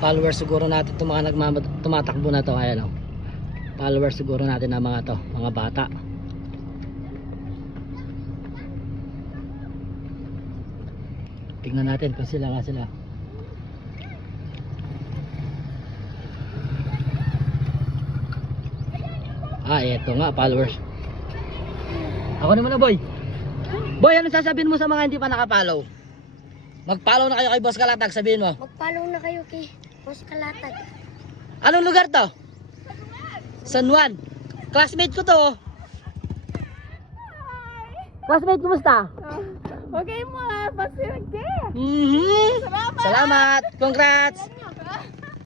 Followers siguro natin itong mga tumatakbo na to. Ayan o. Followers siguro natin na mga to, mga bata. Tingnan natin kung sila nga sila. Eto nga, followers. Ako naman na, boy. Boy, ano sasabihin mo sa mga hindi pa nakapollow? Mag-follow na kayo kay Boss Kalatag, sabihin mo. Mag-follow na kayo kay Boss Kalatag. Anong lugar to? San Juan. Classmate ko to. Classmate, kumusta? Okay mo, Boss Kalatag. Salamat. Congrats.